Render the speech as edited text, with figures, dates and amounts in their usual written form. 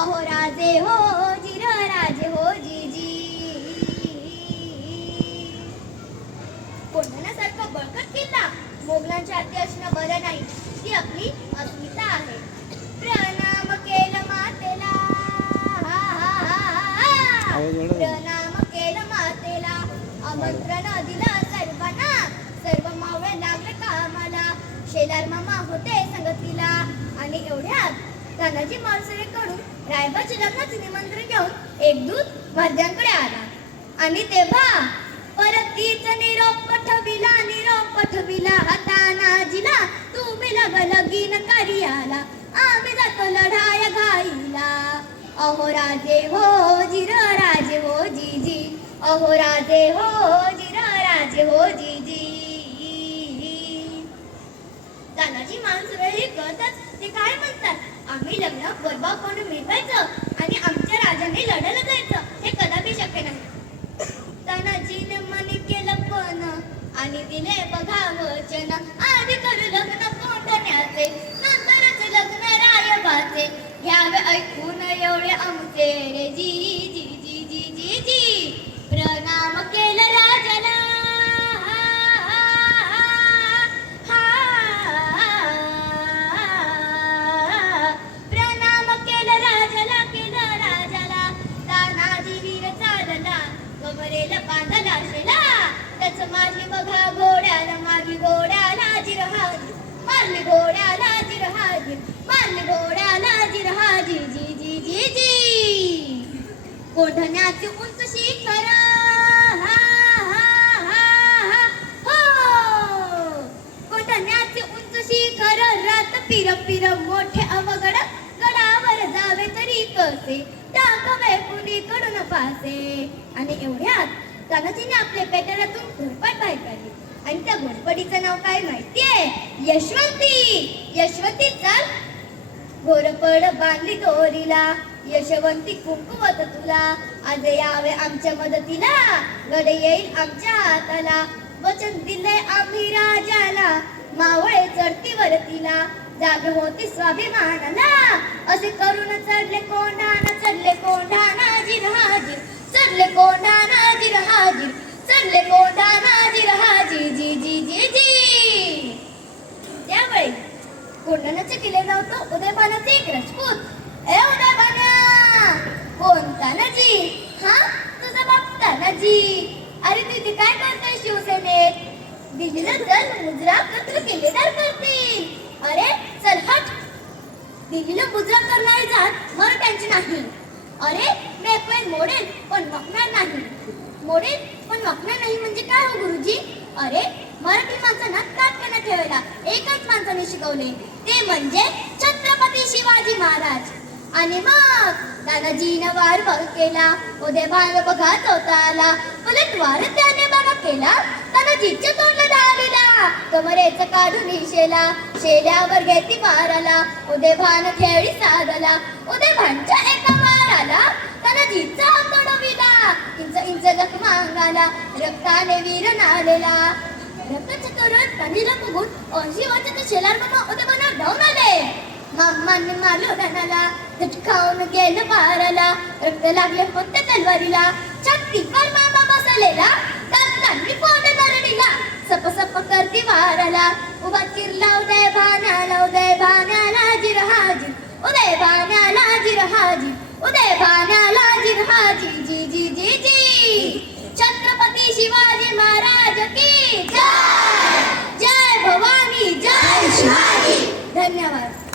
अहो राजे हो जिर राजे हो जीजी. कोंढाण्यासारखा बळकट किल्ला मोगलांच्या हाती असणं बरं नाही. ती आपली अस्मिता आहे. प्रणाम केलं मातेला, प्रणाम केलं मातेला, आमंत्रण दिलं सर्वांना, सर्व मावळे लागले कामाला. शेलार मामा होते संगतीला आणि एवढ्यात तानाजी मालसरेकडून रायबाच्या लग्नाचे निमंत्रण घेऊन एक दूत महाराजांकडे आला. आणि तेव्हा परतीचा निरोप पठविला तानाजीला, तुम्ही लगीन कार्याला, आम्ही जातो लढाया घाईला. अहो राजे हो जिर राजे हो जीजी, अहो राजे हो जिर राजे हो जीजी. तानाजी मालसरे हे कळतच ते काय म्हणतात, आम्ही लग्न गरबा करून मिळवायचं आणि आमच्या राजाने लढायला जायचं, हे कदापि शक्य नाही. तानाजीने मन केलं पण आणि दिले बघा वचन, आधी करू लग्न कोंढाण्याचे, नंतरच लग्न रायबाचे, घ्यावे ऐकून एवढे आमचे रे जी जी जी जी जी जी. प्रणाम केलं राजाला, प्रणाम केलं राजाला, तानाजी वीर चालला, कमरेला बांधला शेला, त्याच माझी बघा घोड्याला, मारली घोड्याला जिरहाजी, मारली घोड्याला जिरहाजी, मारली घोड्याला जिरहाजी जी जी जी जी. कोंढाण्याचे उंच शिखर, कोंढाण्याचे उंच शिखर, रात पिर पिर मोठे अवघड, गडावर जावे तरी कसे, टाकावे कुणीकडून पासे. आणि एवढ्यात तानाजीने आपल्या पेटाऱ्यातून घोरपड बाहेर काढली आणि त्या घोरपडीचं नाव काय माहितीये? यशवंती. यशवंती चाल, घोरपड बांधली दोरीला, यशवंती कुंकुवत तुला, आज यावे आमच्या मदतीला, गड येईल आमच्या हाताला, वचन दिले आम्ही राजाला, मावळे चढती वरतीला, जागे होती स्वाभिमानाला, असे करून चढले कोंढाणा जिरहाजी, चढले कोंढाणा जिरहाजी, चढले कोंढाणा जिरहाजी जी जी जी जी. त्यावेळी कोंढाण्याच्या किल्ल्यावर होतो उदयभानाचे एक राजपूत. ए उदयभाना, कोण तानाजी? हा, तुझा बाप तानाजी. अरे तिथे काय करतोय शिवसेनेत? दिल्लीला चल, मुजरा कत्ल किल्लेदार करतील. अरे चल हट, दिल्लीला मुजरा करणारी जात मराठ्यांची नाही. अरे मी एक मोडेल पण मकणार नाही. मोडेल पण मकणार नाही म्हणजे काय हो गुरुजी? अरे मराठी माणसांना तात्काळ ठेवायला एकच माणसाने शिकवले, ते म्हणजे छत्रपती शिवाजी महाराज. आणि मग तानाजीनं वार बघ केला, उदयभान बघा चौताला, पलटवार त्याने बघा केला, तानाजीच्या तोंडला डालीला, कमरेचं काढून शेला, शेल्यावर घेती माराला, उदयभान खेळी साधला, उदयभानच्या एका वाराला तानाजीचा हात तोडविला, इंच इंच जखमा अंगाला, रक्ताने वीर नालेला. रक्ताच्या तोरण तानीला बघून 80 वर्षाचे शेलार मामा उदयभानावर धावून आले. मामाने मारलं रणाला, खाऊन गेलं पाराला, रक्त लागले होते तलवारीला, छातीवर मामा बसलेला, दातांनी फोड नरडीला, सप सप करती वाराला, उभा चिरला उदयभानाला, उदयभानाला जिरहाजी, उदयभानाला जिरहाजी, उदयभानाला जिरहाजी जी जी जी जी. छत्रपती शिवाजी महाराज की जय. जय भवानी, जय शिवाजी. धन्यवाद.